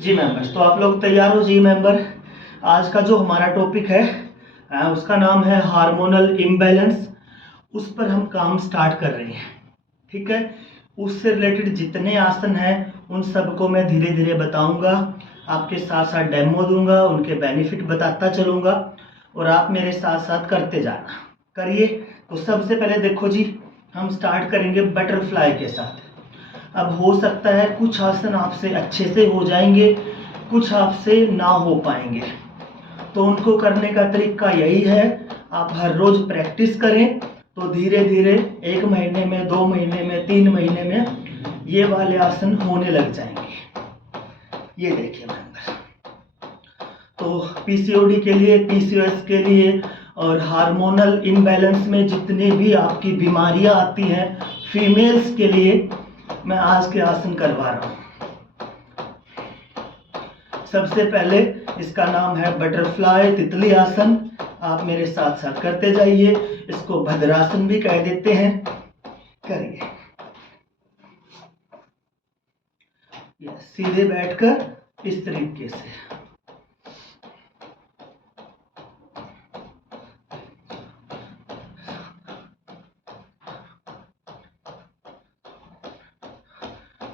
जी members, तो आप लोग तैयार हो? जी मेंबर, आज का जो हमारा टॉपिक है उसका नाम है हार्मोनल इम्बैलेंस। उस पर हम काम स्टार्ट कर रहे हैं, ठीक है। उससे रिलेटेड जितने आसन हैं उन सबको मैं धीरे धीरे बताऊंगा, आपके साथ साथ डेमो दूंगा, उनके बेनिफिट बताता चलूंगा और आप मेरे साथ साथ करते जाना। करिए। तो सबसे पहले देखो जी, हम स्टार्ट करेंगे बटरफ्लाई के साथ। अब हो सकता है कुछ आसन आपसे अच्छे से हो जाएंगे, कुछ आपसे ना हो पाएंगे, तो उनको करने का तरीका यही है, आप हर रोज प्रैक्टिस करें तो धीरे धीरे 1 महीने में, 2 महीने में, 3 महीने में ये वाले आसन होने लग जाएंगे। ये देखिए मेंबर, तो पीसीओडी के लिए, पीसीओएस के लिए और हार्मोनल इम्बैलेंस में जितनी भी आपकी बीमारियां आती हैं फीमेल्स के लिए, मैं आज के आसन करवा रहा हूँ। सबसे पहले इसका नाम है बटरफ्लाई, तितली आसन। आप मेरे साथ साथ करते जाइए। इसको भद्रासन भी कह देते हैं। करिए। सीधे बैठकर इस तरीके से।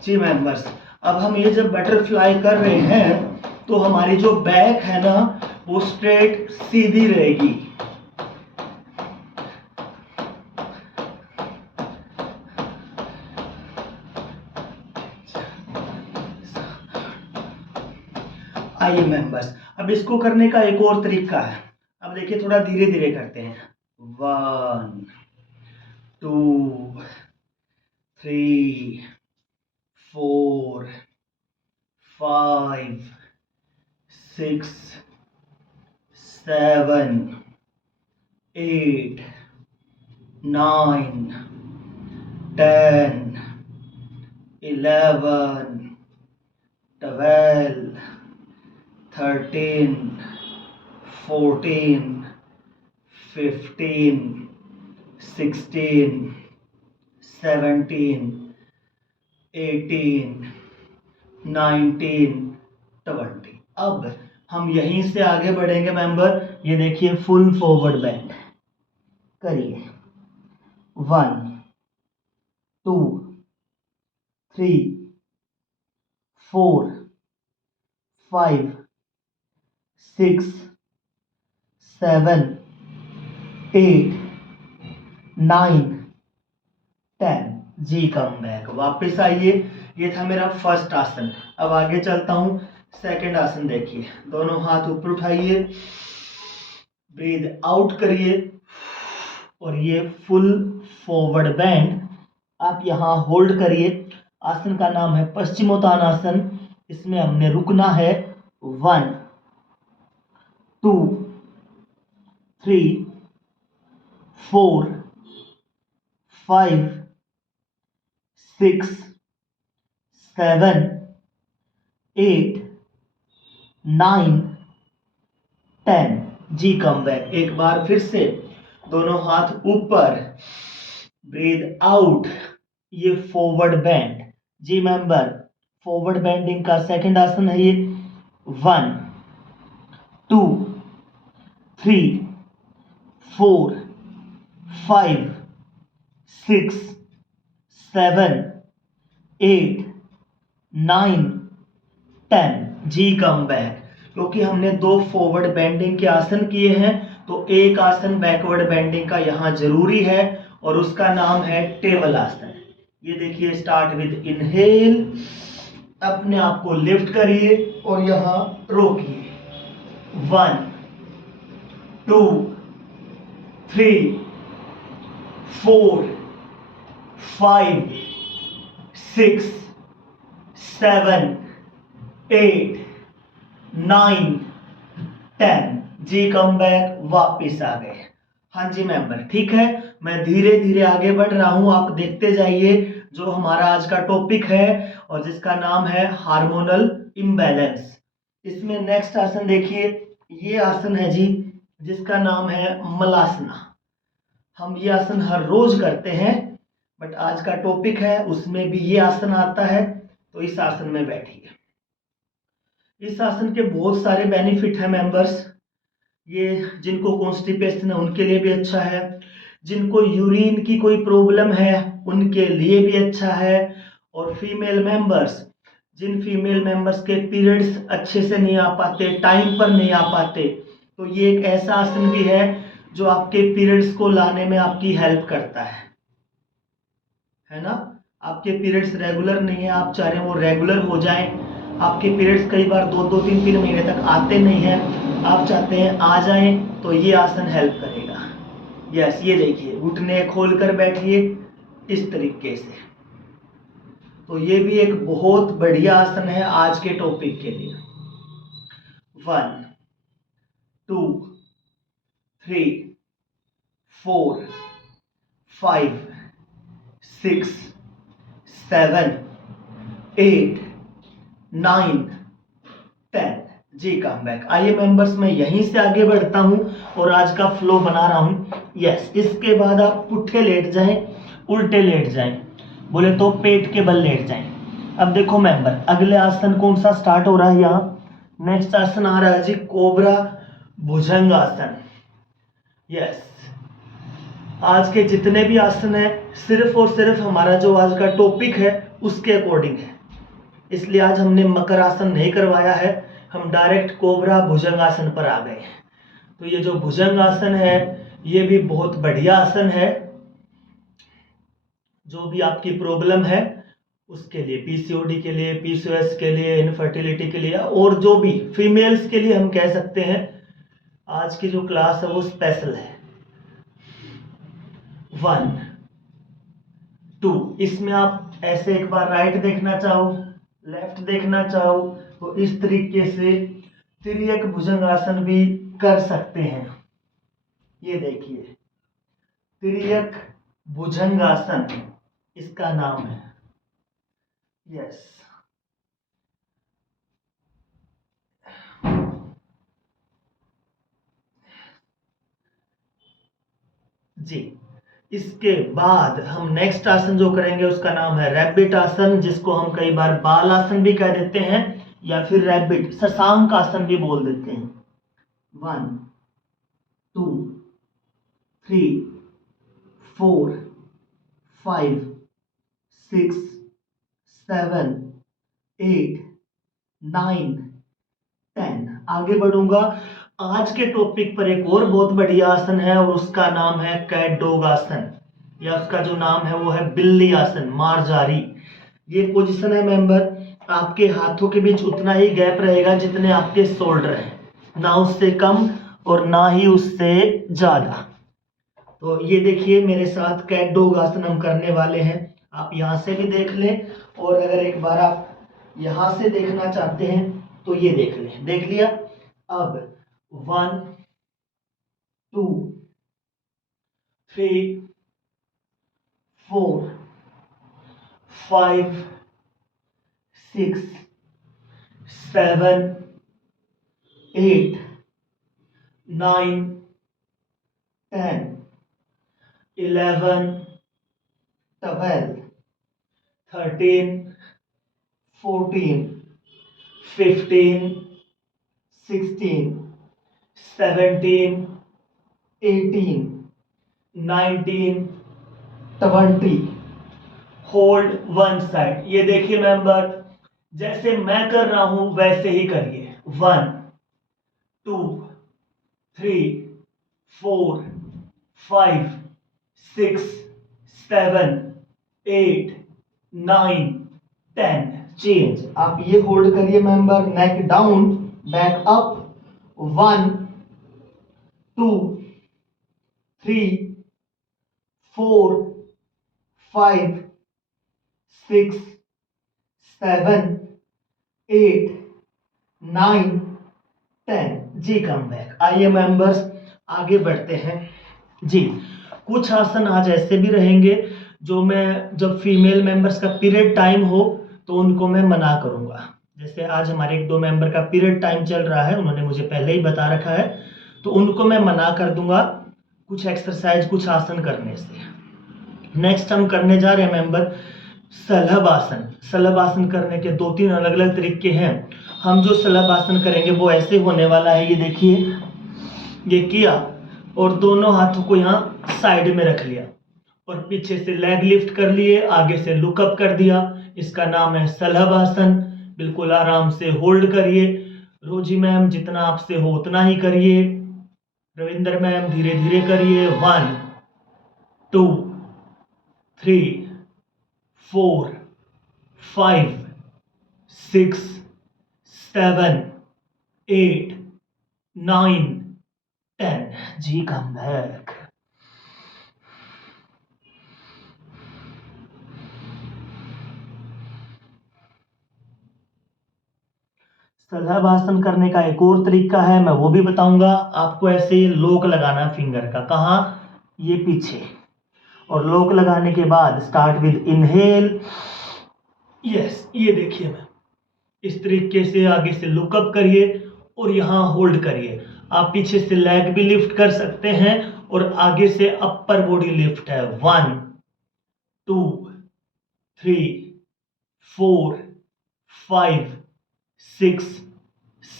जी मेंबर्स, अब हम ये जब बटरफ्लाई कर रहे हैं तो हमारी जो बैक है ना वो स्ट्रेट सीधी रहेगी। आइए मेंबर्स, अब इसको करने का एक और तरीका है। अब देखिए, थोड़ा धीरे धीरे करते हैं। 1 2 3 4 5 6 7 8 9 10 11 12 13 14 15 16 17 18 19 20। अब हम यहीं से आगे बढ़ेंगे मेंबर। ये देखिए, फुल फॉरवर्ड बेंड करिए। 1 2 3 4 5 6 7 8 9 10। जी कम बैक, वापस आइए। ये था मेरा फर्स्ट आसन। अब आगे चलता हूं। सेकंड आसन देखिए, दोनों हाथ ऊपर उठाइए, ब्रीद आउट करिए और ये फुल फॉरवर्ड बेंड आप यहां होल्ड करिए। आसन का नाम है पश्चिमोत्तानासन। इसमें हमने रुकना है 1 2 3 4 5 6 7 8 9 10। जी कम बैक। एक बार फिर से दोनों हाथ ऊपर, ब्रीद आउट, ये फॉरवर्ड बेंड। जी मेंबर, फॉरवर्ड बेंडिंग का सेकंड आसन है ये। 1 2 3 4 5 6 7 8 9 10। जी कम बैक। क्योंकि हमने 2 फॉरवर्ड बेंडिंग के आसन किए हैं तो एक आसन बैकवर्ड बेंडिंग का यहाँ जरूरी है और उसका नाम है टेबल आसन। ये देखिए, स्टार्ट विद इनहेल, अपने आप को लिफ्ट करिए और यहाँ रोकिए। 1 2 3 4 5 6 7 8 9 10। जी कम बैक, वापिस आ गए। हाँ जी मेंबर, ठीक है। मैं धीरे धीरे आगे बढ़ रहा हूं, आप देखते जाइए। जो हमारा आज का टॉपिक है और जिसका नाम है हार्मोनल इम्बैलेंस। इसमें नेक्स्ट आसन देखिए, ये आसन है जी, जिसका नाम है मलासना। हम ये आसन हर रोज करते हैं, बट आज का टॉपिक है उसमें भी ये आसन आता है। तो इस आसन में बैठिए। इस आसन के बहुत सारे बेनिफिट हैं मेंबर्स। ये जिनको कॉन्स्टिपेशन है उनके लिए भी अच्छा है, जिनको यूरिन की कोई प्रॉब्लम है उनके लिए भी अच्छा है, और फीमेल मेंबर्स, जिन फीमेल मेंबर्स के पीरियड्स अच्छे से नहीं आ पाते, टाइम पर नहीं आ पाते, तो ये एक ऐसा आसन भी है जो आपके पीरियड्स को लाने में आपकी हेल्प करता है ना। आपके पीरियड्स रेगुलर नहीं है, आप चाह रहे हैं वो रेगुलर हो जाएं, आपके पीरियड्स कई बार 2-3 महीने तक आते नहीं हैं, आप चाहते हैं आ जाएं, तो ये आसन हेल्प करेगा। यस, ये देखिए, घुटने खोल कर बैठिए इस तरीके से। तो ये भी एक बहुत बढ़िया आसन है आज के टॉपिक के लिए। 1 2 3 4 5 6 7 8 9 10। जी कम बैक। आइए मेंबर्स, मैं यहीं से आगे बढ़ता हूं और आज का फ्लो बना रहा हूं। यस, इसके बाद आप पुट्ठे लेट जाएं, उल्टे लेट जाएं, बोले तो पेट के बल लेट जाएं। अब देखो मेंबर, अगले आसन कौन सा स्टार्ट हो रहा है यहाँ। नेक्स्ट आसन आ रहा है जी कोबरा भुजंग आसन। यस, आज के जितने भी आसन है सिर्फ और सिर्फ हमारा जो आज का टॉपिक है उसके अकॉर्डिंग है, इसलिए आज हमने मकर आसन नहीं करवाया है, हम डायरेक्ट कोबरा भुजंग आसन पर आ गए। तो ये जो भुजंग आसन है ये भी बहुत बढ़िया आसन है, जो भी आपकी प्रॉब्लम है उसके लिए, पीसीओडी के लिए, पीसीओएस के लिए, इनफर्टिलिटी के लिए, और जो भी फीमेल्स के लिए हम कह सकते हैं, आज की जो क्लास है वो स्पेशल है। 1 2, इसमें आप ऐसे एक बार राइट देखना चाहो, लेफ्ट देखना चाहो, तो इस तरीके से तिर्यक भुजंगासन भी कर सकते हैं। ये देखिए, तिर्यक भुजंगासन इसका नाम है। यस, जी। इसके बाद हम नेक्स्ट आसन जो करेंगे उसका नाम है रैबिट आसन, जिसको हम कई बार बाल आसन भी कह देते हैं या फिर रैबिट शशांक आसन भी बोल देते हैं। 1 2 3 4 5 6 7 8 9 10। आगे बढ़ूंगा। आज के टॉपिक पर एक और बहुत बढ़िया आसन है और उसका नाम है कैट डॉग आसन, या उसका जो नाम है वो है बिल्ली आसन, मारजारी। ये पोजीशन है मेंबर, आपके हाथों के बीच उतना ही गैप रहेगा जितने आपके शोल्डर हैं, ना उससे कम और ना ही उससे ज्यादा। तो ये देखिए, मेरे साथ कैट डॉग आसन हम करने वाले हैं। आप यहाँ से भी देख लें, और अगर एक बार आप यहाँ से देखना चाहते हैं तो ये देख लें। देख लिया। अब 1 2 3 4 5 6 7 8 9 10 11 12 13 14 15 16 17 18 19 20। Hold one side. ये देखिए मेंबर, जैसे मैं कर रहा हूं वैसे ही करिए। 1 2 3 4 5 6 7 8 9 10। चेंज। आप ये होल्ड करिए मेंबर, नेक डाउन, बैक अप। 1 2 3 4 5 6 7 8 9 10। जी कम बैक। आइए मेंबर्स, आगे बढ़ते हैं जी। कुछ आसन आज ऐसे भी रहेंगे जो मैं, जब फीमेल मेंबर्स का पीरियड टाइम हो तो उनको मैं मना करूंगा। जैसे आज हमारे 1-2 मेंबर का पीरियड टाइम चल रहा है, उन्होंने मुझे पहले ही बता रखा है, तो उनको मैं मना कर दूंगा कुछ एक्सरसाइज, कुछ आसन करने से। नेक्स्ट हम करने जा रहे हैं मेंबर सलभ आसन। सलभ आसन करने के 2-3 अलग अलग तरीके हैं। हम जो सलभ आसन करेंगे वो ऐसे होने वाला है। ये देखिए, ये किया और दोनों हाथों को यहाँ साइड में रख लिया और पीछे से लेग लिफ्ट कर लिए, आगे से लुकअप कर दिया। इसका नाम है सलभ आसन। बिल्कुल आराम से होल्ड करिए। रोजी मैम जितना आपसे हो उतना ही करिए। रविंदर मैम धीरे धीरे करिए। 1 2 3 4 5 6 7 8 9 10। जी कम बैक। सलभ आसन करने का एक और तरीका है, मैं वो भी बताऊंगा आपको। ऐसे लॉक लगाना फिंगर का, कहाँ, ये पीछे, और लॉक लगाने के बाद स्टार्ट विद इनहेल। यस, ये देखिए मैम, इस तरीके से आगे से लुकअप करिए और यहाँ होल्ड करिए। आप पीछे से लेग भी लिफ्ट कर सकते हैं और आगे से अपर बॉडी लिफ्ट है। 1 2 3 4 5 6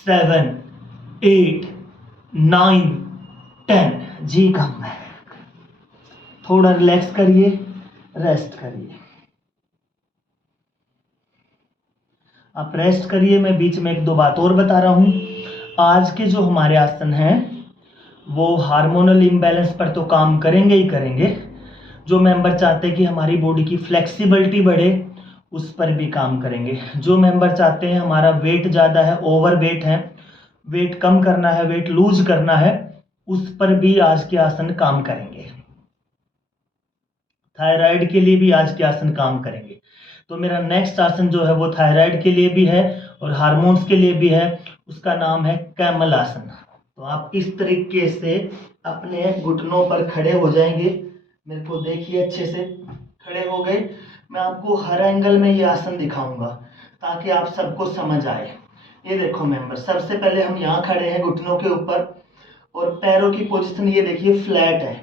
7 8 9 10। जी कम बैक। थोड़ा रिलैक्स करिए, रेस्ट करिए। आप रेस्ट करिए। मैं बीच में 1-2 बात और बता रहा हूँ। आज के जो हमारे आसन हैं वो हार्मोनल इम्बैलेंस पर तो काम करेंगे ही करेंगे। जो मेंबर चाहते हैं कि हमारी बॉडी की फ्लेक्सिबिलिटी बढ़े, उस पर भी काम करेंगे। जो मेंबर चाहते हैं हमारा वेट ज़्यादा है, ओवर वेट है, वेट कम करना है, वेट लूज करना है, उस पर भी आज के आसन काम करेंगे। थायराइड के लिए भी आज के आसन काम करेंगे। तो मेरा नेक्स्ट आसन जो है वो थायराइड के लिए भी है और हार्मोन्स के लिए भी है। उसका नाम है कैमल आसन। तो आप इस तरीके से अपने घुटनों पर खड़े हो जाएंगे। मेरे को देखिए, अच्छे से खड़े हो गए। मैं आपको हर एंगल में ये आसन दिखाऊंगा ताकि आप सबको समझ आए। ये देखो मेंबर, सबसे पहले हम यहाँ खड़े हैं घुटनों के ऊपर और पैरों की पोजीशन ये देखिए फ्लैट है।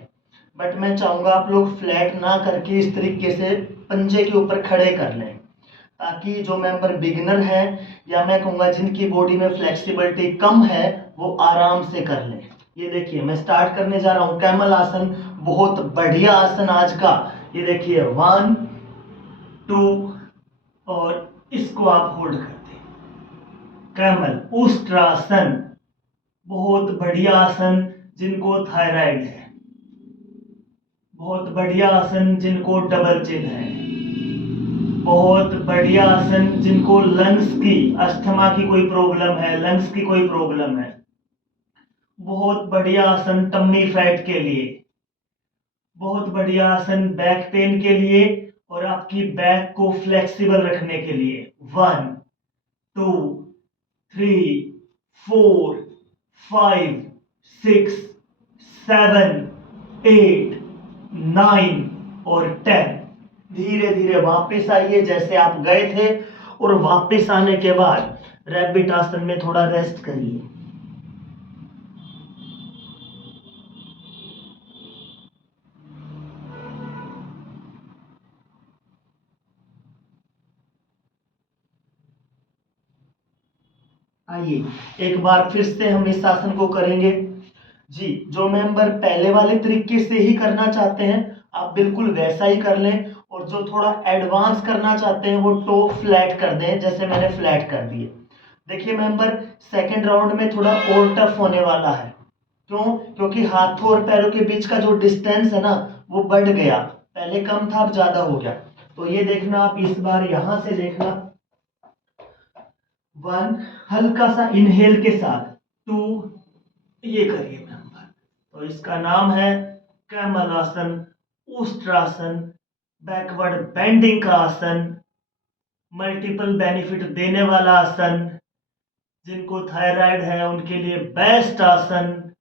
बट मैं चाहूंगा आप लोग फ्लैट ना करके इस तरीके से पंजे के ऊपर खड़े कर लें, ताकि जो मेंबर बिगिनर है या मैं कहूँगा जिनकी बॉडी में फ्लेक्सिबिलिटी कम है वो आराम से कर लें। ये देखिए, मैं स्टार्ट करने जा रहा हूँ कैमल आसन। बहुत बढ़िया आसन आज का। ये देखिए, 1 2 और इसको आप होल्ड करते हैं। कैमल उष्ट्रासन, बहुत बढ़िया आसन जिनको थायराइड है। बहुत बढ़िया आसन जिनको डबल चिन है। बहुत बढ़िया आसन जिनको लंग्स की, अस्थमा की कोई प्रॉब्लम है, लंग्स की कोई प्रॉब्लम है। बहुत बढ़िया आसन टम्मी फैट के लिए। बहुत बढ़िया आसन बैक पेन के लिए और आपकी बैक को फ्लेक्सिबल रखने के लिए। 1 2 3 4 5 6 7 8 9 और 10। धीरे धीरे वापस आइए जैसे आप गए थे और वापस आने के बाद रैबिट आसन में थोड़ा रेस्ट करिए। आइए एक बार फिर से हम इस आसन को करेंगे। जी, जो मेंबर पहले वाले तरीके से ही करना चाहते हैं आप बिल्कुल वैसा ही कर लें, और जो थोड़ा एडवांस करना चाहते हैं वो टो फ्लैट कर दें जैसे मैंने फ्लैट कर दिए। देखिए मेंबर, सेकंड राउंड में थोड़ा और टफ होने वाला है। क्यों? क्योंकि हाथों और पैरों के बीच का जो डिस्टेंस है ना वो बढ़ गया। पहले कम था, अब ज्यादा हो गया। तो ये देखना, आप इस बार यहां से देखना। 1, हल्का सा इनहेल के साथ। 2, ये करिए मेंबर। तो इसका नाम है कैमल आसन, उष्ट्रासन, बैकवर्ड बेंडिंग का आसन, मल्टीपल बेनिफिट देने वाला आसन। जिनको थायराइड है उनके लिए बेस्ट आसन।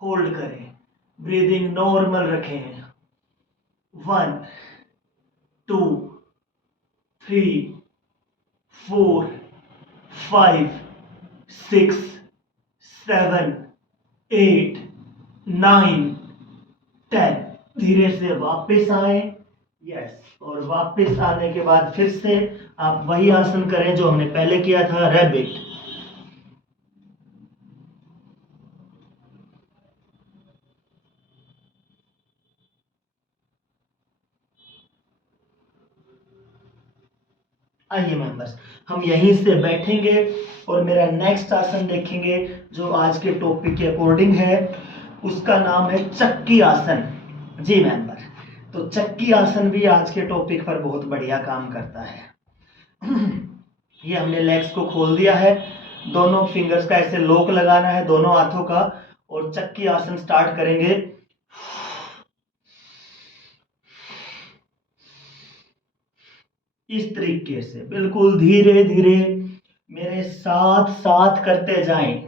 होल्ड करें, ब्रीदिंग नॉर्मल रखें। 1 2 3 4 5 6 7 8 9 10। धीरे से वापस आए, यस, और वापस आने के बाद फिर से आप वही आसन करें जो हमने पहले किया था, रैबिट। आइए मेंबर्स, हम यहीं से बैठेंगे और मेरा नेक्स्ट आसन देखेंगे जो आज के टॉपिक के अकॉर्डिंग है। उसका नाम है चक्की आसन। जी मेंबर, तो चक्की आसन भी आज के टॉपिक पर बहुत बढ़िया काम करता है। ये हमने लेग्स को खोल दिया है, दोनों फिंगर्स का ऐसे लॉक लगाना है दोनों हाथों का, और चक्की आसन स्टार्ट करेंगे। इस तरीके से बिल्कुल धीरे धीरे मेरे साथ साथ करते जाएं।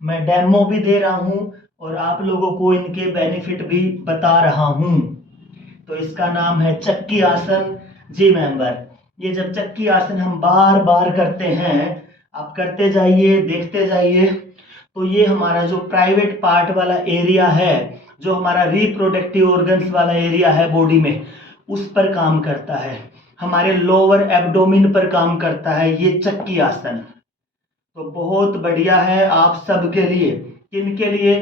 मैं डेमो भी दे रहा हूं और आप लोगों को इनके बेनिफिट भी बता रहा हूं। तो इसका नाम है चक्की आसन। जी मेंबर, ये जब चक्की आसन हम बार बार करते हैं, आप करते जाइए देखते जाइए, तो ये हमारा जो प्राइवेट पार्ट वाला एरिया है, जो हमारा रिप्रोडक्टिव ऑर्गन्स वाला एरिया है बॉडी में, उस पर काम करता है, हमारे लोअर एब्डोमिन पर काम करता है ये चक्की आसन। तो बहुत बढ़िया है आप सब के लिए। किनके लिए?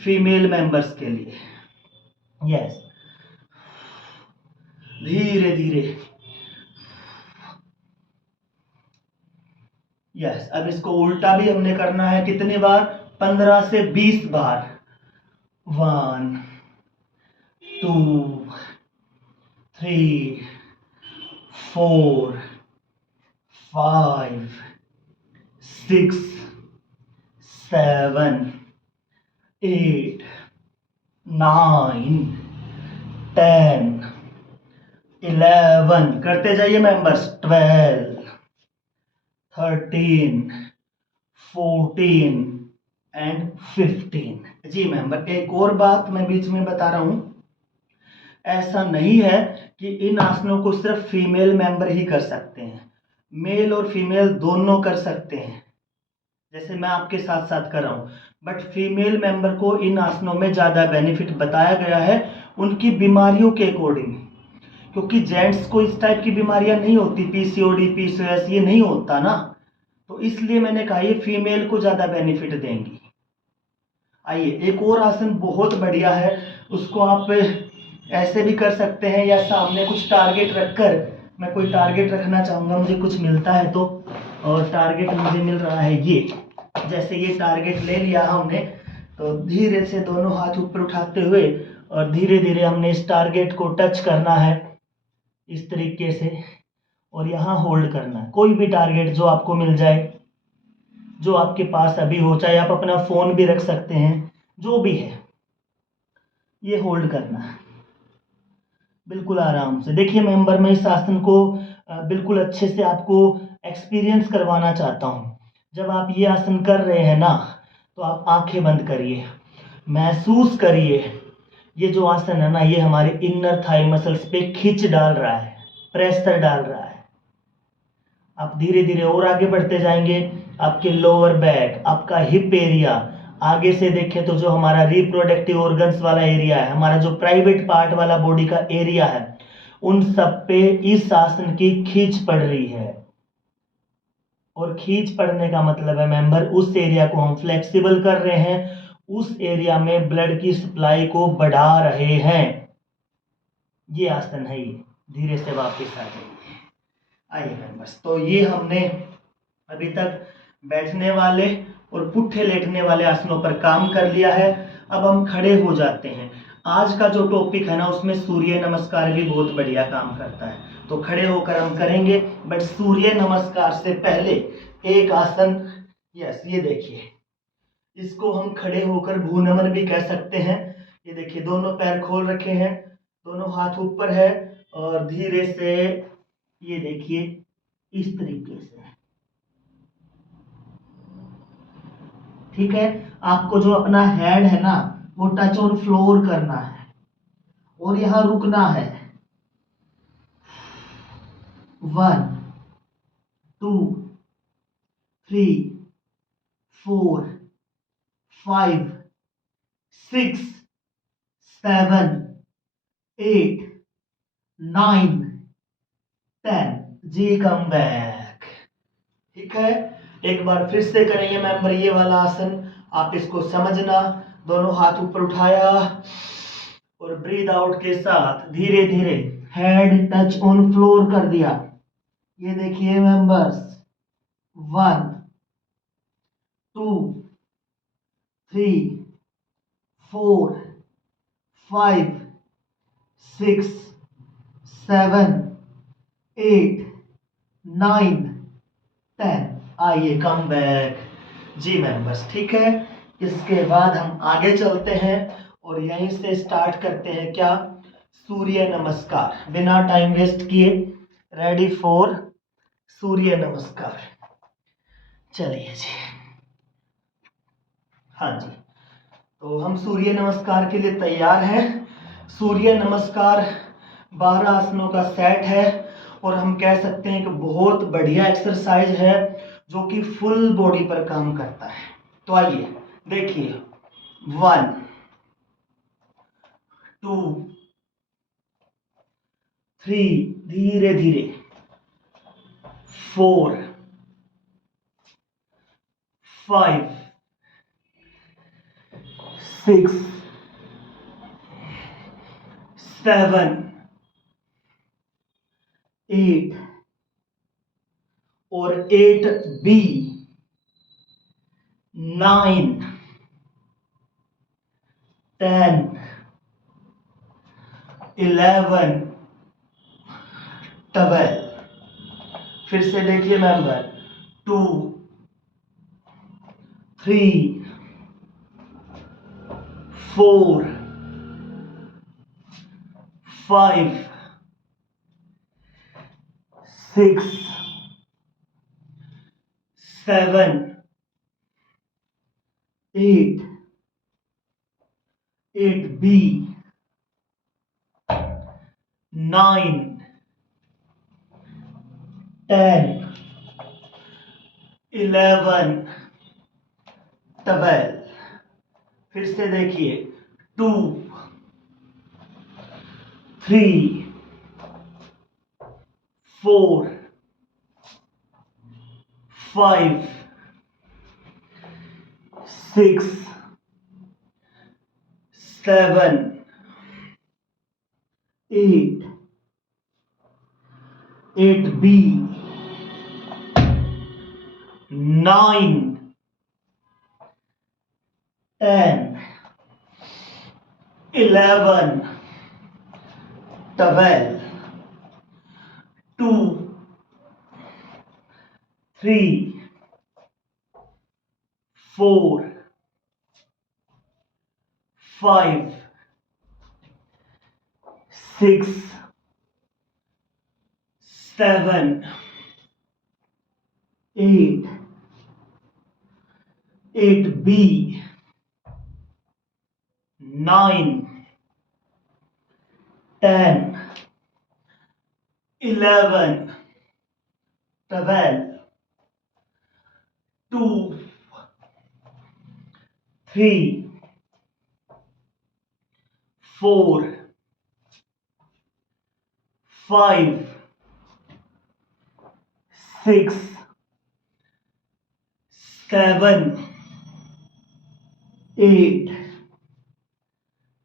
फीमेल मेंबर्स के लिए। यस, धीरे धीरे। यस, अब इसको उल्टा भी हमने करना है। कितनी बार? 15 से 20 बार। 1 2 3 4 5 6 7 8 9 10 11 करते जाइए मेंबर्स। 12 13 14 एंड 15। जी मेंबर, एक और बात मैं बीच में बता रहा हूं, ऐसा नहीं है कि इन आसनों को सिर्फ फीमेल मेंबर ही कर सकते हैं, मेल और फीमेल दोनों कर सकते हैं, जैसे मैं आपके साथ साथ कर रहा हूं। बट फीमेल मेंबर को इन आसनों में ज्यादा बेनिफिट बताया गया है उनकी बीमारियों के अकॉर्डिंग, क्योंकि जेंट्स को इस टाइप की बीमारियां नहीं होती, पीसीओडी पीसीओएस ये नहीं होता ना, तो इसलिए मैंने कहा ये फीमेल को ज्यादा बेनिफिट देंगी। आइए, एक और आसन बहुत बढ़िया है, उसको आप ऐसे भी कर सकते हैं या सामने कुछ टारगेट रखकर, मैं कोई टारगेट रखना चाहूंगा, मुझे कुछ मिलता है तो, और टारगेट मुझे मिल रहा है ये, जैसे ये टारगेट ले लिया हमने, तो धीरे से दोनों हाथ ऊपर उठाते हुए और धीरे धीरे हमने इस टारगेट को टच करना है इस तरीके से, और यहाँ होल्ड करना है। कोई भी टारगेट जो आपको मिल जाए, जो आपके पास अभी हो, चाहे आप अपना फोन भी रख सकते हैं, जो भी है, ये होल्ड करना है बिल्कुल आराम से। देखिए मेंबर, मैं इस आसन को बिल्कुल अच्छे से आपको एक्सपीरियंस करवाना चाहता हूँ। जब आप ये आसन कर रहे हैं ना, तो आप आंखें बंद करिए, महसूस करिए, ये जो आसन है ना, ये हमारे इनर थाई मसल्स पे खींच डाल रहा है, प्रेशर डाल रहा है। आप धीरे धीरे और आगे बढ़ते जाएंगे, आपके लोअर बैक, आपका हिप एरिया, आगे से देखें तो जो हमारा रिप्रोडक्टिव ऑर्गन्स वाला एरिया है, हमारा जो प्राइवेट पार्ट वाला बॉडी का एरिया है, उन सब पे इस आसन की खींच पड़ रही है। और खींच पड़ने का मतलब है मेंबर, उस एरिया को हम फ्लेक्सिबल कर रहे हैं, उस एरिया में ब्लड की सप्लाई को बढ़ा रहे हैं। ये आसन है ये। धीरे से वापस आ जाइए। आइए मेंबर्स, तो ये हमने अभी तक बैठने वाले और पुट्ठे लेटने वाले आसनों पर काम कर लिया है। अब हम खड़े हो जाते हैं। आज का जो टॉपिक है ना, उसमें सूर्य नमस्कार भी बहुत बढ़िया काम करता है, तो खड़े होकर हम करेंगे। बट सूर्य नमस्कार से पहले एक आसन, यस, ये देखिए, इसको हम खड़े होकर भूनमन भी कह सकते हैं। ये देखिए, दोनों पैर खोल रखे हैं, दोनों हाथ ऊपर है, और धीरे से ये देखिए इस तरीके से, ठीक है। आपको जो अपना हेड है ना, वो टच ऑन फ्लोर करना है और यहां रुकना है। 1 2 3 4 5 6 7 8 9, 10। जी कम बैक। ठीक है, एक बार फिर से करेंगे मेंबर ये वाला आसन। आप इसको समझना। दोनों हाथ ऊपर उठाया और ब्रीद आउट के साथ धीरे धीरे हेड टच ऑन फ्लोर कर दिया। ये देखिए मेंबर्स, 1, 2, 3, 4, 5, 6, 7, 8, 9, 10। आइए कम बैक। जी मेंबर्स, ठीक है। इसके बाद हम आगे चलते हैं और यहीं से स्टार्ट करते हैं क्या, सूर्य नमस्कार। बिना टाइम वेस्ट किए रेडी फॉर सूर्य नमस्कार। चलिए जी। हाँ जी, तो हम सूर्य नमस्कार के लिए तैयार हैं। सूर्य नमस्कार 12 आसनों का सेट है और हम कह सकते हैं कि बहुत बढ़िया एक्सरसाइज है जो कि फुल बॉडी पर काम करता है। तो आइए देखिए, 1, 2, 3, धीरे धीरे, 4, 5, 6, 7, 8 और 8B, 9, 10, 11, 12। फिर से देखिए मेंबर, 2, 3, 4, 5, 6, 7, 8, 8B, 9, 10, 11, 12। फिर से देखिए, 2, 3, 4, 5, 6, 7, 8, 8B, 9, 10, 11, 12, 2, 3, 4, 5, 6, 7, 8, 8B, 9, 10, 11, 12, 2, 3, 4, 5, 6, 7, 8,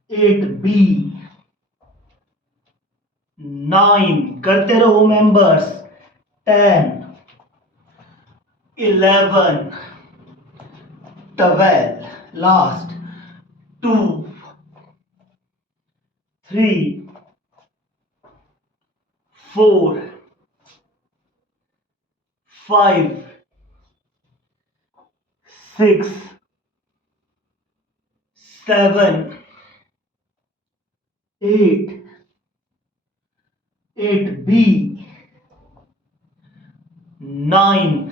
8B, 9, करते रहो मेंबर्स, 10, 11, 12, लास्ट, 2, 3, 4, 5, 6, 7, 8, 8B, 9,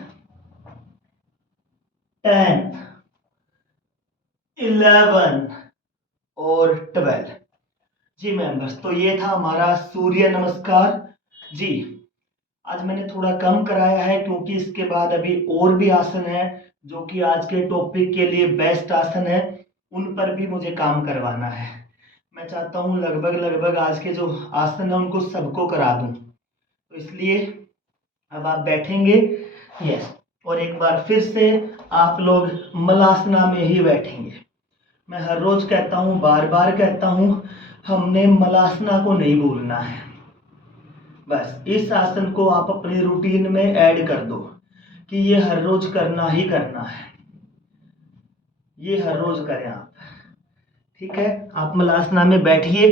10, 11 और 12। जी मेंबर्स, तो ये था हमारा सूर्य नमस्कार। जी, आज मैंने थोड़ा कम कराया है क्योंकि इसके बाद अभी और भी आसन है जो कि आज के टॉपिक के लिए बेस्ट आसन है, उन पर भी मुझे काम करवाना है। मैं चाहता हूँ लगभग लगभग आज के जो आसन है उनको सबको करा दूँ, तो इसलिए अब आप बैठेंगे। यस, और एक बार फिर से आप लोग मलासना में ही बैठेंगे। मैं हर रोज कहता हूँ, बार बार कहता हूँ, हमने मलासना को नहीं भूलना है। बस इस आसन को आप अपनी रूटीन में ऐड कर दो कि ये हर रोज करना ही करना है, ये हर रोज करें आप। ठीक है, आप मलासना में बैठिए,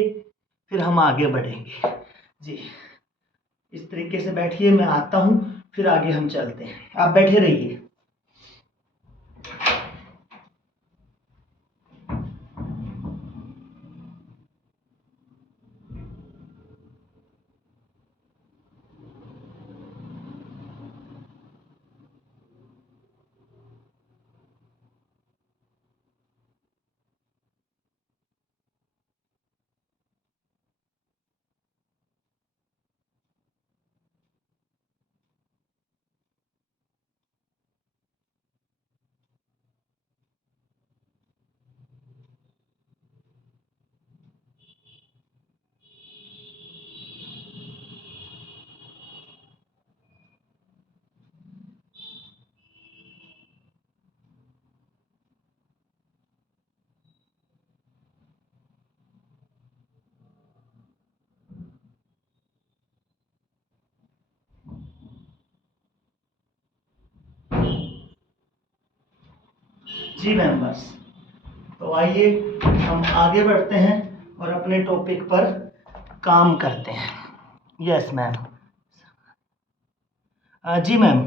फिर हम आगे बढ़ेंगे। जी, इस तरीके से बैठिए, मैं आता हूँ, फिर आगे हम चलते हैं। आप बैठे रहिए। जी मेंबर्स, तो आइए हम आगे बढ़ते हैं और अपने टॉपिक पर काम करते हैं। Yes ma'am. जी मैम,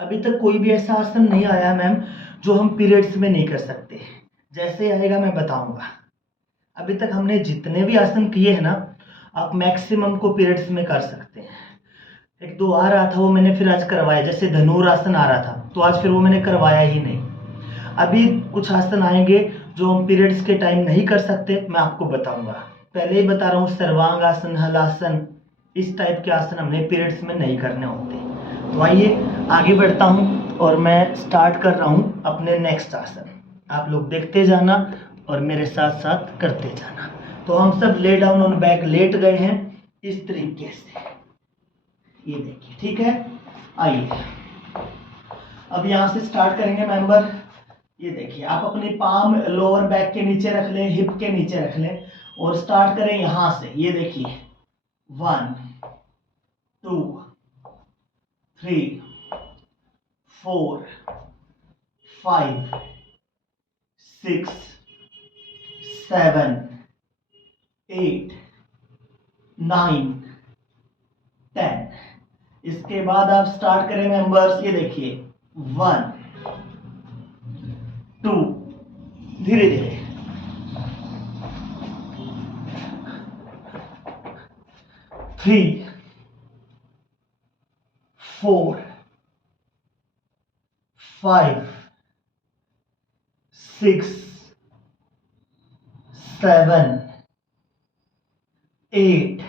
अभी तक कोई भी ऐसा आसन नहीं आया मैम जो हम पीरियड्स में नहीं कर सकते। जैसे आएगा मैं बताऊंगा। अभी तक हमने जितने भी आसन किए हैं ना, आप मैक्सिमम को पीरियड्स में कर सकते हैं। एक दो आ रहा था, वो मैंने फिर आज करवाया। जैसे धनुरासन आ रहा था, तो आज फिर वो मैंने करवाया ही नहीं। अभी कुछ आसन आएंगे जो हम पीरियड्स के टाइम नहीं कर सकते, मैं आपको बताऊंगा। पहले ही बता रहा हूँ, सर्वांगासन, हलासन, इस टाइप के आसन हमने पीरियड्स में नहीं करने होते। तो आइए आगे बढ़ता हूँ और मैं स्टार्ट कर रहा हूँ अपने नेक्स्ट आसन। आप लोग देखते जाना और मेरे साथ साथ करते जाना। तो हम सब lay down on back late गए हैं इस तरीके से, ये देखिए। ठीक है, आइए अब यहाँ से स्टार्ट करेंगे मेंबर। ये देखिए, आप अपनी पाम लोअर बैक के नीचे रख लें, हिप के नीचे रख लें और स्टार्ट करें यहां से। ये देखिए, 1 2 3 4 5 6 7 8 9 10। इसके बाद आप स्टार्ट करें मेंबर्स। ये देखिए, 1 2, धीरे धीरे, 3 4 5 6 7 8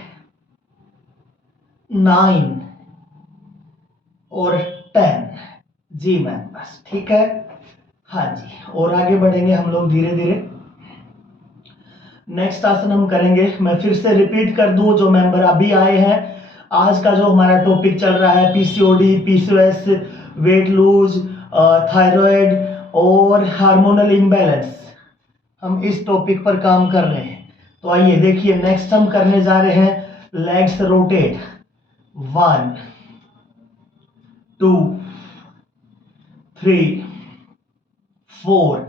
9 और 10। जी मैम, बस ठीक है। हाँ जी, और आगे बढ़ेंगे हम लोग धीरे धीरे। नेक्स्ट आसन हम करेंगे, मैं फिर से रिपीट कर दूं जो मेंबर अभी आए हैं। आज का जो हमारा टॉपिक चल रहा है PCOD, PCOS, weight lose, thyroid और हार्मोनल इम्बैलेंस, हम इस टॉपिक पर काम कर रहे हैं। तो आइए देखिए, नेक्स्ट हम करने जा रहे हैं लेग्स रोटेट। 1 2 3 4।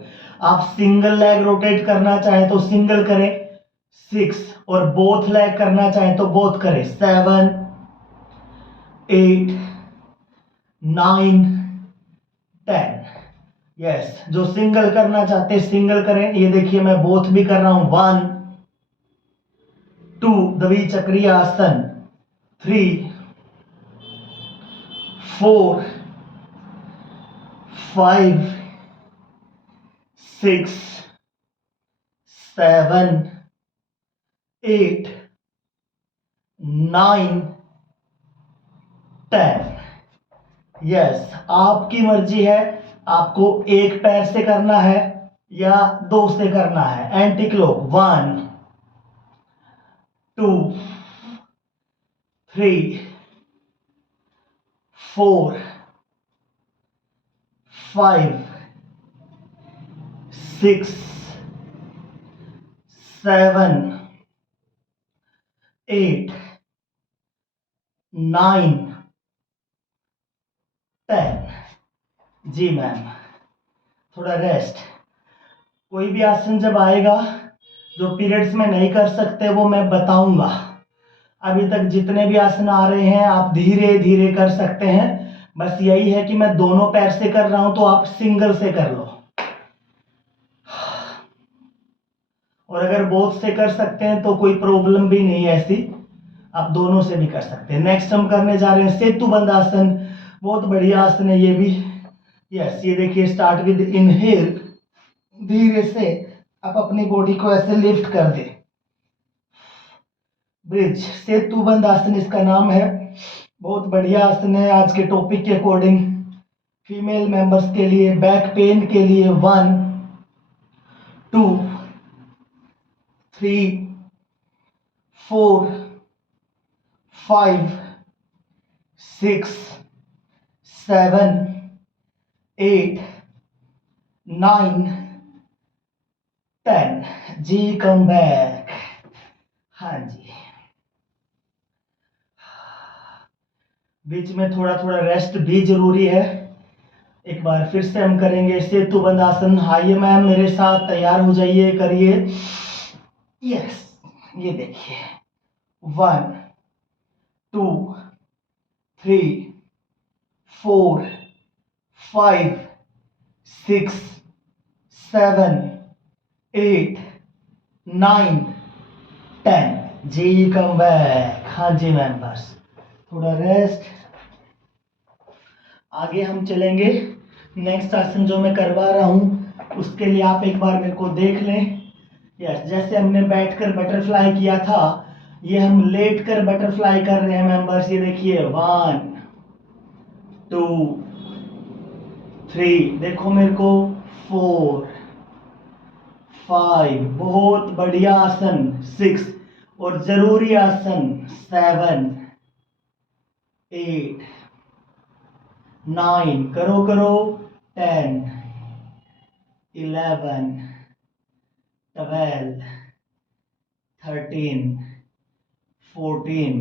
आप सिंगल लेग रोटेट करना चाहें तो सिंगल करें, 6, और बोथ लेग करना चाहें तो बोथ करें, 7 8 9 10। यस, जो सिंगल करना चाहते हैं सिंगल करें। ये देखिए, मैं बोथ भी कर रहा हूं। 1 2 द्विचक्रीय आसन, 3 4 5 6 7 8 9 10। यस, आपकी मर्जी है, आपको एक पैर से करना है या 2 से करना है। Anti clock 1 2 3 4 5 6 7 8 9 10। जी मैम, थोड़ा रेस्ट। कोई भी आसन जब आएगा जो पीरियड्स में नहीं कर सकते वो मैं बताऊंगा। अभी तक जितने भी आसन आ रहे हैं आप धीरे धीरे कर सकते हैं। बस यही है कि मैं दोनों पैर से कर रहा हूं तो आप सिंगल से कर लो, और अगर बोथ से कर सकते हैं तो कोई प्रॉब्लम भी नहीं है ऐसी, आप दोनों से भी कर सकते हैं। नेक्स्ट हम करने जा रहे हैं सेतु बंद आसन। बहुत बढ़िया आसन है ये भी। यस, ये देखिए, स्टार्ट विद इनहेल। धीरे से आप अपनी बॉडी को ऐसे लिफ्ट कर दे। ब्रिज सेतु बंद आसन इसका नाम है। बहुत बढ़िया आसन है आज के टॉपिक के अकॉर्डिंग। फीमेल मेंबर्स के लिए, बैक पेन के लिए। 1 2 3 4 5 6 7 8 9 10। जी कम बैक। हाँ जी, बीच में थोड़ा थोड़ा रेस्ट भी जरूरी है। एक बार फिर से हम करेंगे सेतु बंद आसन। आइए मैम, मेरे साथ तैयार हो जाइए, करिए। यस, ये देखिए, 1 2 3 4 5 6 7 8 9 10। जी कम बैक। हाँ जी मैम, बस थोड़ा रेस्ट। आगे हम चलेंगे। नेक्स्ट आसन जो मैं करवा रहा हूं उसके लिए आप एक बार मेरे को देख लें। यस, जैसे हमने बैठकर बटरफ्लाई किया था, ये हम लेट कर बटरफ्लाई कर रहे हैं मेंबर्स। ये देखिए, 1 2 3, देखो मेरे को, 4 5, बहुत बढ़िया आसन, 6, और जरूरी आसन 7 8 9, करो करो, 10 11 12 13 14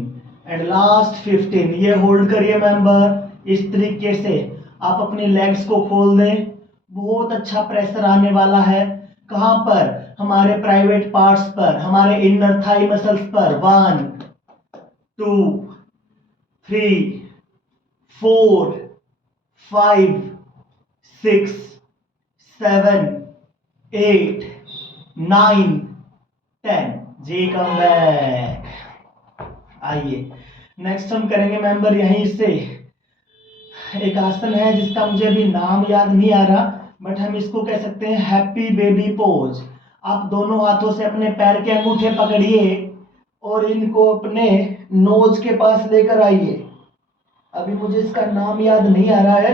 एंड लास्ट 15। ये होल्ड करिए मेंबर। इस तरीके से आप अपनी लेग्स को खोल दें। बहुत अच्छा प्रेशर आने वाला है। कहां पर? हमारे प्राइवेट पार्ट्स पर, हमारे इनर थाई मसल्स पर। 1 2 3 4 5 6 7 8 9 10। जी कम बैक। आइए, नेक्स्ट हम करेंगे मेंबर यहीं से एक आसन है जिसका मुझे अभी नाम याद नहीं आ रहा, बट हम इसको कह सकते हैं हैप्पी बेबी पोज। आप दोनों हाथों से अपने पैर के अंगूठे पकड़िए और इनको अपने नोज के पास लेकर आइए। अभी मुझे इसका नाम याद नहीं आ रहा है।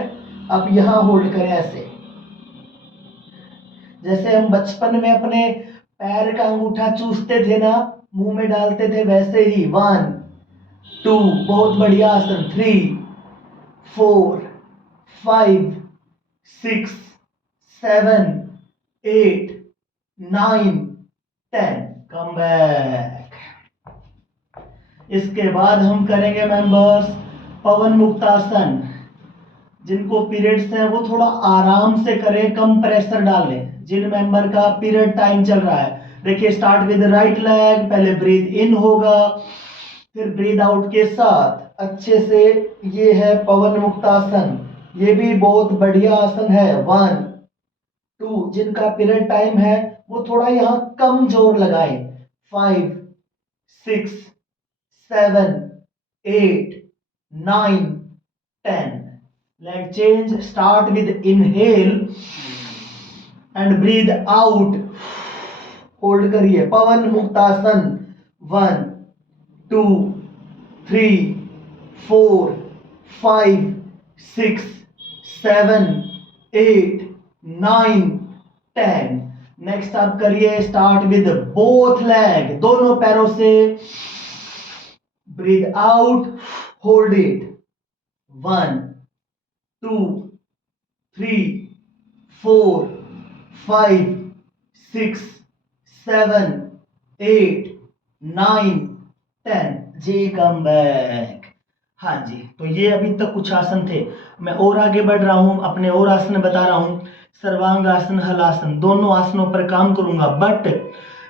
आप यहां होल्ड करें ऐसे, जैसे हम बचपन में अपने पैर का अंगूठा चूसते थे ना, मुंह में डालते थे, वैसे ही। 1 2, बहुत बढ़िया आसन। 3 4 5 6 7 8 9 10। Come back. इसके बाद हम करेंगे मेंबर्स पवन मुक्तासन। जिनको पीरियड्स हैं वो थोड़ा आराम से करें, कम प्रेशर डालें। जिन मेंबर का पीरियड टाइम चल रहा है, देखिए, स्टार्ट विद राइट लेग। पहले ब्रीथ इन होगा, फिर ब्रीथ आउट के साथ अच्छे से। ये है पवन मुक्तासन। ये भी बहुत बढ़िया आसन है। 1 2, जिनका पीरियड टाइम है वो थोड़ा यहाँ कम जोर लगाएं। 5 6 7 8 9 10। Leg change. Start with inhale and breathe out. Hold करिए। पवन मुक्तासन। 1 2 3 4 5 6 7 8 9 10। नेक्स्ट आप करिए, स्टार्ट विद बोथ लेग, दोनों पैरों से, breathe out, hold it, 1 2 3 4 5 6 7 8 9 10, ji come back. हाँ जी, तो ये अभी तक कुछ आसन थे। मैं और आगे बढ़ रहा हूं, अपने और आसन बता रहा हूं। सर्वांग आसन, हलासन, दोनों आसनों पर काम करूंगा, बट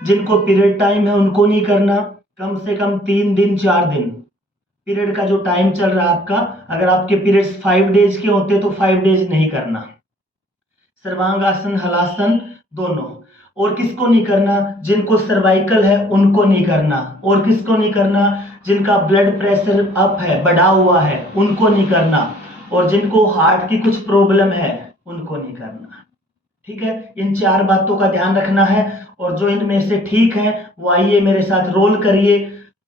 जिनको पीरियड टाइम है उनको नहीं करना। कम से कम 3 दिन 4 दिन पीरियड का जो टाइम चल रहा है आपका, अगर आपके पीरियड्स 5 डेज के होते तो 5 डेज नहीं करना। सर्वांगासन, हलासन दोनों। और किसको नहीं करना? जिनको सर्वाइकल है उनको नहीं करना। और किसको नहीं करना? जिनका ब्लड प्रेशर अप है, बढ़ा हुआ है, उनको नहीं करना। और जिनको हार्ट की कुछ प्रॉब्लम है उनको नहीं करना। ठीक है, इन 4 बातों का ध्यान रखना है। और जो इनमें से ठीक है वो आइए मेरे साथ रोल करिए।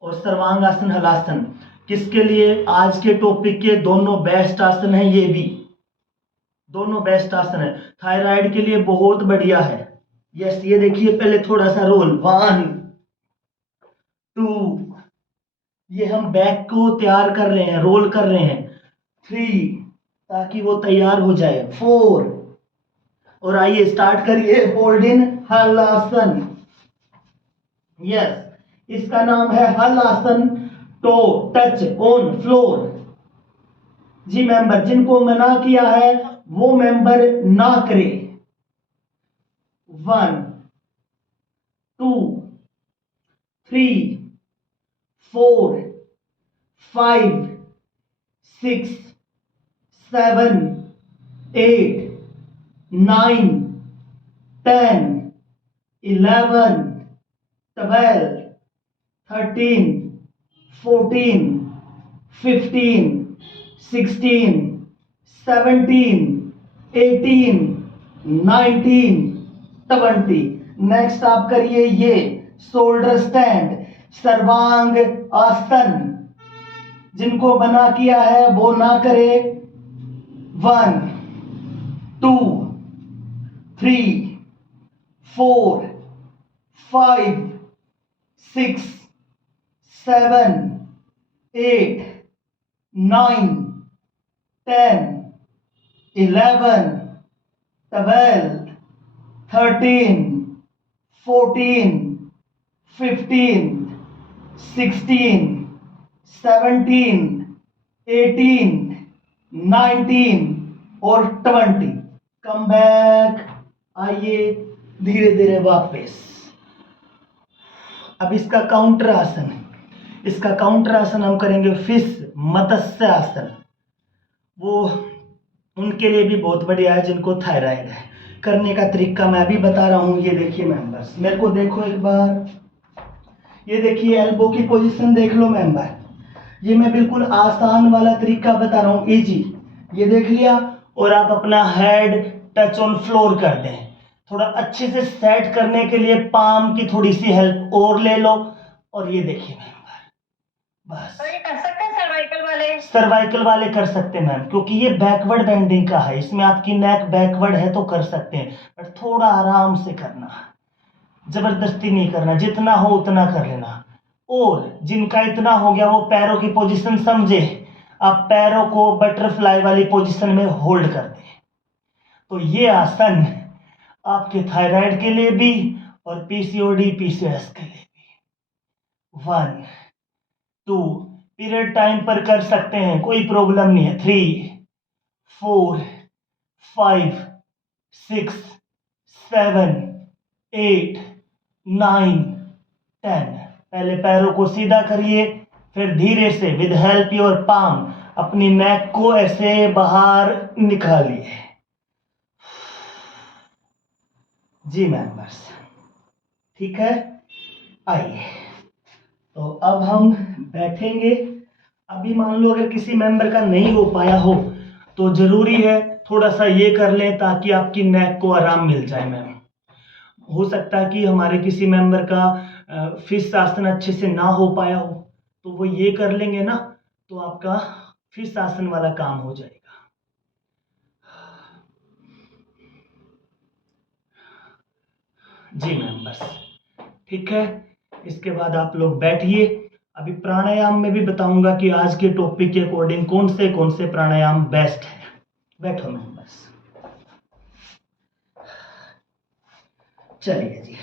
और सर्वांगासन, हलासन किसके लिए? आज के टॉपिक के दोनों बेस्ट आसन है, ये भी दोनों बेस्ट आसन है, थायराइड के लिए बहुत बढ़िया है। यस, ये देखिए, पहले थोड़ा सा रोल, 1 2, ये हम बैक को तैयार कर रहे हैं, रोल कर रहे हैं, 3, ताकि वो तैयार हो जाए, 4, और आइए स्टार्ट करिए, होल्ड इन हलासन। यस, इसका नाम है हलासन, टो टच ऑन फ्लोर। जी मेंबर, जिनको मना किया है वो मेंबर ना करे। 1 2 3 4 5 6 7 8 9 10 11 12 13 14 15 16 17 18 19 20। नेक्स्ट आप करिए ये शोल्डर स्टैंड, सर्वांग आसन। जिनको बना किया है वो ना करे। 1 2 3 4 5 6 7 8 9 10 11 12 13 14 15 16 17 18 19 और 20। कम बैक, आइए धीरे धीरे वापस। अब इसका काउंटर आसन है, इसका काउंटर आसन हम करेंगे फिश मत्स्य आसन। वो उनके लिए भी बहुत बढ़िया है जिनको थायराइड है। करने का तरीका मैं भी बता रहा हूं। ये देखिए मेंबर्स, मेरे को देखो एक बार, ये देखिए एल्बो की पोजीशन देख लो मेंबर। ये मैं बिल्कुल आसान वाला तरीका बता रहा हूं, इजी। ये देख लिया, और आप अपना हेड टच ऑन फ्लोर कर दें। थोड़ा अच्छे से सेट करने के लिए पाम की थोड़ी सी हेल्प और ले लो। और ये देखिए मेंबर, बस। तो ये कर सकते हैं सर्वाइकल वाले? सर्वाइकल वाले कर सकते हैं मैम, क्योंकि ये बैकवर्ड बेंडिंग का है, इसमें आपकी नेक बैकवर्ड है तो कर सकते हैं, बट थोड़ा आराम से करना, जबरदस्ती नहीं करना, जितना हो उतना कर लेना। और जिनका इतना हो गया वो पैरों की पोजीशन समझे, आप पैरों को बटरफ्लाई वाली पोजीशन में होल्ड कर दें। तो ये आसन आपके थायराइड के लिए भी और पीसीओडी पीसीओएस के लिए भी। 1 2, पीरियड टाइम पर कर सकते हैं, कोई प्रॉब्लम नहीं है। 3 4 5 6 7 8 9 10। पहले पैरों को सीधा करिए, फिर धीरे से विद हेल्प योर पाम अपनी नेक को ऐसे बाहर निकालिए। जी मेंबर्स, ठीक है, आइए। तो अब हम बैठेंगे। अभी मान लो अगर किसी मेंबर का नहीं हो पाया हो तो जरूरी है थोड़ा सा ये कर लें ताकि आपकी नेक को आराम मिल जाए मैम। हो सकता है कि हमारे किसी मेंबर का फिश आसन अच्छे से ना हो पाया हो, तो वो ये कर लेंगे ना, तो आपका फिश आसन वाला काम हो जाएगा। जी मैम, बस ठीक है। इसके बाद आप लोग बैठिए। अभी प्राणायाम में भी बताऊंगा कि आज के टॉपिक के अकॉर्डिंग कौन से प्राणायाम बेस्ट है। बैठो मैम बस। चलिए जी,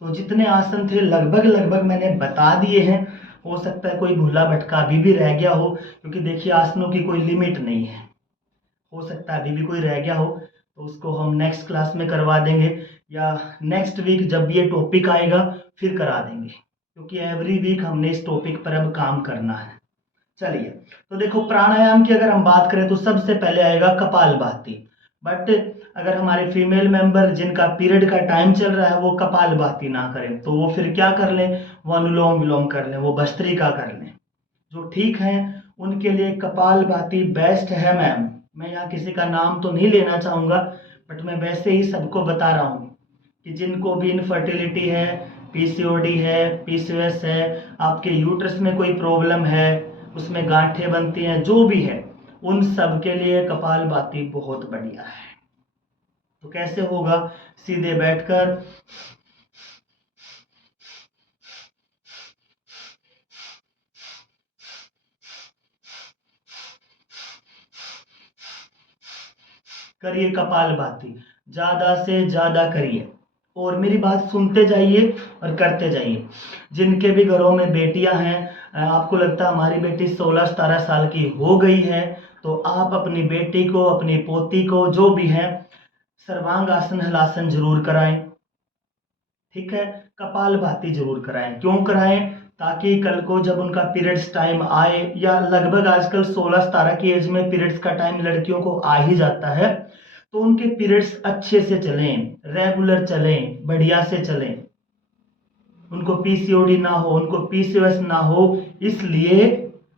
तो जितने आसन थे लगभग लगभग मैंने बता दिए हैं। हो सकता है कोई भूला भटका अभी भी रह गया हो, क्योंकि देखिए आसनों की कोई लिमिट नहीं है। हो सकता है अभी भी कोई रह गया हो, तो उसको हम नेक्स्ट क्लास में करवा देंगे, या नेक्स्ट वीक जब भी ये टॉपिक आएगा फिर करा देंगे, क्योंकि एवरी वीक हमने इस टॉपिक पर अब काम करना है। चलिए, तो देखो प्राणायाम की अगर हम बात करें तो सबसे पहले आएगा कपालभाति। बट अगर हमारे फीमेल मेंबर जिनका पीरियड का टाइम चल रहा है वो कपालभाति ना करें, तो वो फिर क्या कर लें, वो अनुलोम विलोम कर लें, वो भस्त्रिका कर लें। जो ठीक है उनके लिए कपालभाति बेस्ट है मैम। मैं यहाँ किसी का नाम तो नहीं लेना चाहूँगा, बट मैं वैसे ही सबको बता रहा हूँ कि जिनको भी इनफर्टिलिटी है, पीसीओडी है, पीसीओएस है, आपके यूट्रस में कोई प्रॉब्लम है, उसमें गांठें बनती हैं, जो भी है, उन सब के लिए कपालभाति बहुत बढ़िया है। तो कैसे होगा, सीधे बैठकर करिए कपालभाति, ज्यादा से ज्यादा करिए, और मेरी बात सुनते जाइए और करते जाइए। जिनके भी घरों में बेटियां हैं, आपको लगता है हमारी बेटी 16-17 साल की हो गई है, तो आप अपनी बेटी को, अपनी पोती को, जो भी है, सर्वांग आसन हलासन जरूर कराएं। ठीक है, कपालभाति जरूर कराएं। क्यों कराएं, ताकि कल को जब उनका पीरियड्स टाइम आए, या लगभग आजकल 16-17 की एज में पीरियड्स का टाइम लड़कियों को आ ही जाता है, तो उनके पीरियड्स अच्छे से चलें, रेगुलर चलें, बढ़िया से चलें, उनको पीसीओडी ना हो, उनको पीसीओएस ना हो। इसलिए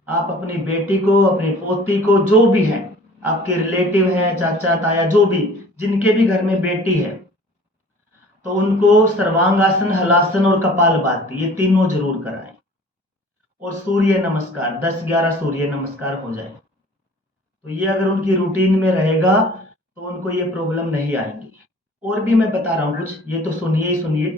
आप अपनी बेटी को, अपनी पोती को, जो भी है, आपके रिलेटिव हैं, चाचा ताया, जो भी, जिनके भी घर में बेटी है, तो उनको सर्वांगासन, हलासन और कपालभाति ये तीनों जरूर कराएं। और सूर्य नमस्कार 10-11 सूर्य नमस्कार हो जाए, तो ये अगर उनकी रूटीन में रहेगा तो उनको ये प्रॉब्लम नहीं आएगी। और भी मैं बता रहा हूँ कुछ, ये तो सुनिए ही सुनिए।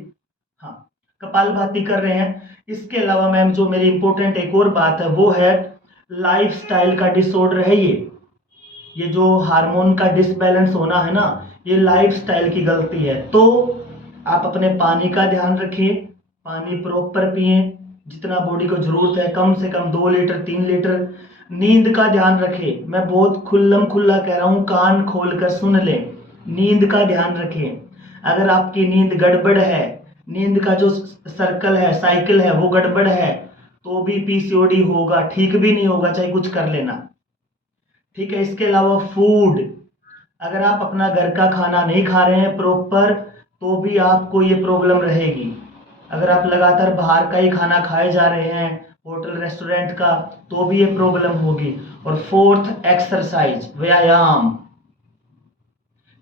हाँ, कपालभाति कर रहे हैं। इसके अलावा मैम जो मेरी इंपॉर्टेंट एक और बात है वो है लाइफस्टाइल का डिसऑर्डर है। ये जो हार्मोन का डिसबैलेंस होना है ना, ये लाइफस्टाइल की गलती है। तो आप अपने पानी का ध्यान रखिए, पानी प्रॉपर पिए, जितना बॉडी को जरूरत है, कम से कम 2 लीटर 3 लीटर। नींद का ध्यान रखें, मैं बहुत खुल्लम खुल्ला कह रहा हूँ, कान खोल कर सुन लें। नींद का ध्यान रखें। अगर आपकी नींद गड़बड़ है, नींद का जो सर्कल है, साइकिल है, वो गड़बड़ है, तो भी पीसीओडी होगा, ठीक भी नहीं होगा, चाहे कुछ कर लेना। ठीक है, इसके अलावा फूड, अगर आप अपना घर का खाना नहीं खा रहे हैं प्रॉपर, तो भी आपको ये प्रॉब्लम रहेगी। अगर आप लगातार बाहर का ही खाना खाए जा रहे हैं, होटल रेस्टोरेंट का, तो भी ये प्रॉब्लम होगी। और फोर्थ, एक्सरसाइज, व्यायाम,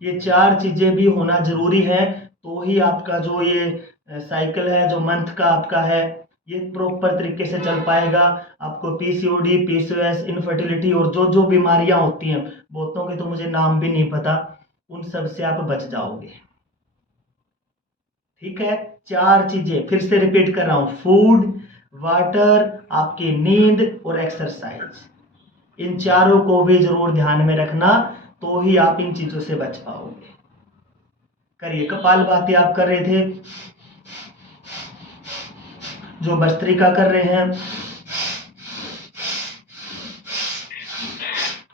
ये 4 चीजें भी होना जरूरी है, तो ही आपका जो ये साइकिल है, जो मंथ का आपका है, ये प्रॉपर तरीके से चल पाएगा। आपको पीसीओडी, पीसीओएस, इनफर्टिलिटी और जो जो बीमारियां होती हैं, बहुतों के तो मुझे नाम भी नहीं पता, उन सब से आप बच जाओगे। ठीक है, 4 चीजें फिर से रिपीट कर रहा हूं, फूड, वाटर, आपकी नींद और एक्सरसाइज, इन चारों को भी जरूर ध्यान में रखना, तो ही आप इन चीजों से बच पाओगे। करिए, कपालभाति आप कर रहे थे, जो भस्त्रिका कर रहे हैं।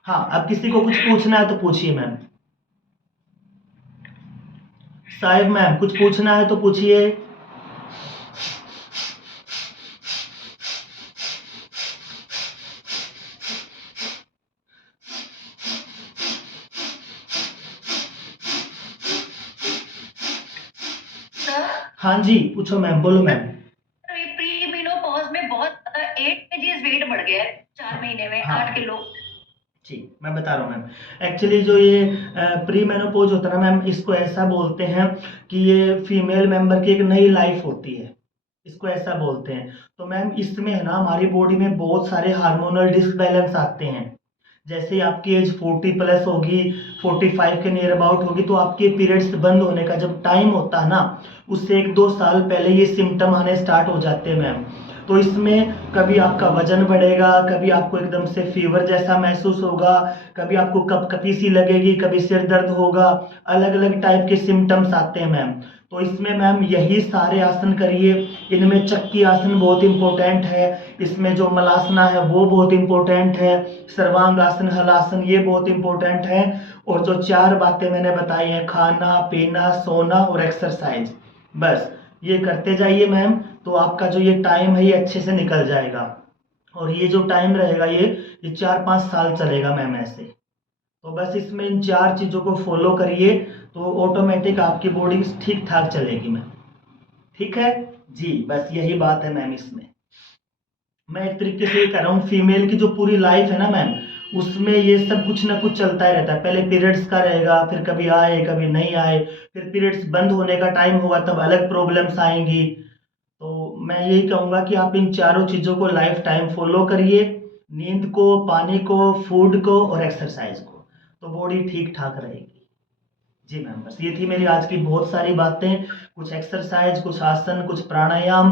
हाँ, अब किसी को कुछ पूछना है तो पूछिए मैम। साहिब मैम, कुछ पूछना है तो पूछिए। सर, हाँ जी, पूछो मैम, बोलो मैम। प्री मेनोपॉज में बहुत 8 kgs वेट बढ़ गया है 4 महीने में, हाँ। 8 किलो। ठीक, मैं बता रहा हूँ मैम। एक्चुअली जो ये प्री मेनोपॉज होता है ना मैम, इसको ऐसा बोलते हैं कि ये फीमेल मेंबर की एक नई लाइफ होती है, इसको ऐसा बोलते हैं। तो मैम इसमें है ना, हमारी बॉडी में बहुत सारे हार्मोनल डिसबैलेंस आते हैं, जैसे ही आपकी एज 40 प्लस होगी, 45 के नियर अबाउट होगी, तो आपके पीरियड्स बंद होने का जब टाइम होता है ना, उससे 1-2 साल पहले ये सिम्टम आने स्टार्ट हो जाते हैं मैम। तो इसमें कभी आपका वजन बढ़ेगा, कभी आपको एकदम से फीवर जैसा महसूस होगा, कभी आपको कपकपी सी लगेगी, कभी सिर दर्द होगा, अलग अलग टाइप के सिम्टम्स आते हैं मैम। तो इसमें मैम यही सारे आसन करिए। इनमें चक्की आसन बहुत इंपॉर्टेंट है, इसमें जो मलासना है वो बहुत इंपॉर्टेंट है, सर्वांग आसन, हलासन ये बहुत इंपॉर्टेंट है। और जो 4 बातें मैंने बताई हैं, खाना पीना सोना और एक्सरसाइज, बस ये करते जाइए मैम। तो आपका जो ये टाइम है ये अच्छे से निकल जाएगा। और ये जो टाइम रहेगा ये 4-5 साल चलेगा मैम ऐसे। तो बस इसमें इन 4 चीज़ों को फॉलो करिए, तो ऑटोमेटिक आपकी बॉडी ठीक ठाक चलेगी मैम। ठीक है जी, बस यही बात है मैम। इसमें मैं एक तरीके से ये कह रहा हूँ, फीमेल की जो पूरी लाइफ है ना मैम, उसमें ये सब कुछ ना कुछ चलता ही रहता है। पहले पीरियड्स का रहेगा, फिर कभी आए कभी नहीं आए, फिर पीरियड्स बंद होने का टाइम होगा तब अलग प्रॉब्लम्स आएंगी। तो मैं यही कहूँगा कि आप इन चारों चीज़ों को लाइफ टाइम फॉलो करिए, नींद को, पानी को, फूड को और एक्सरसाइज को, तो बॉडी ठीक ठाक रहेगी। जी मैम, बस ये थी मेरी आज की बहुत सारी बातें, कुछ एक्सरसाइज, कुछ आसन, कुछ प्राणायाम।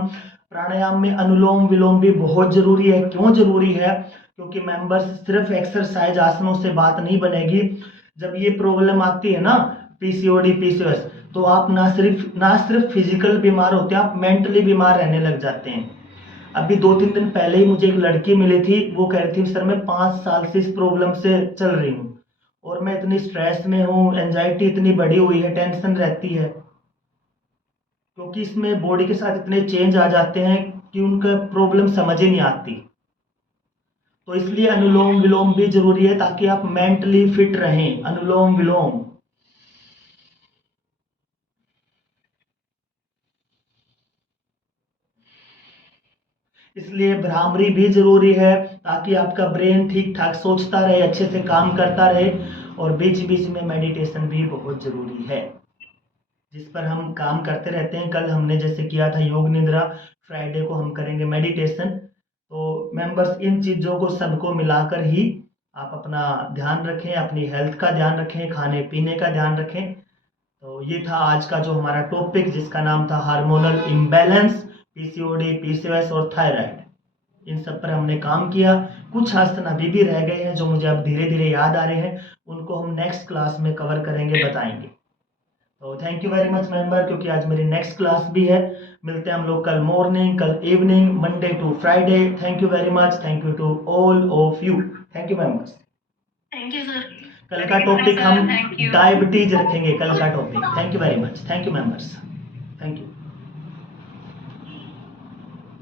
प्राणायाम में अनुलोम विलोम भी बहुत जरूरी है। क्यों जरूरी है? क्योंकि मेंबर्स सिर्फ एक्सरसाइज आसनों से बात नहीं बनेगी। जब ये प्रॉब्लम आती है ना, पीसीओडी पीसीओएस, तो आप ना सिर्फ फिजिकल बीमार होते हैं, आप मेंटली बीमार रहने लग जाते हैं। अभी 2-3 दिन पहले ही मुझे एक लड़की मिली थी, वो कह रही थी सर मैं 5 साल से इस प्रॉब्लम से चल रही हूँ और मैं इतनी स्ट्रेस में हूँ, एंजाइटी इतनी बढ़ी हुई है, टेंशन रहती है, क्योंकि इसमें बॉडी के साथ इतने चेंज आ जाते हैं कि उनका प्रॉब्लम समझ ही नहीं आती। तो इसलिए अनुलोम विलोम भी जरूरी है ताकि आप मेंटली फिट रहें। अनुलोम विलोम, इसलिए भ्रामरी भी जरूरी है ताकि आपका ब्रेन ठीक ठाक सोचता रहे, अच्छे से काम करता रहे। और बीच बीच में मेडिटेशन भी बहुत जरूरी है, जिस पर हम काम करते रहते हैं। कल हमने जैसे किया था योग निद्रा, फ्राइडे को हम करेंगे मेडिटेशन। तो मेंबर्स इन चीज़ों को सबको मिलाकर ही आप अपना ध्यान रखें, अपनी हेल्थ का ध्यान रखें, खाने पीने का ध्यान रखें। तो ये था आज का जो हमारा टॉपिक, जिसका नाम था हार्मोनल इम्बैलेंस, पीसीओडी, पीसीओएस और थायराइड। इन सब पर हमने काम किया। कुछ आसन अभी भी रह गए हैं जो मुझे अब धीरे धीरे याद आ रहे हैं, उनको हम नेक्स्ट क्लास में कवर करेंगे, बताएंगे। तो thank you very much member, क्योंकि आज मेरी नेक्स्ट क्लास भी है। मिलते हैं हम लोग कल मॉर्निंग, कल evening, Monday to Friday. Thank you very much, thank you to all of you. Thank you members. Thank you sir. कल का टॉपिक हम थैंक यू। डायबिटीज रखेंगे, कल का topic. Thank you very much, thank you members, thank you.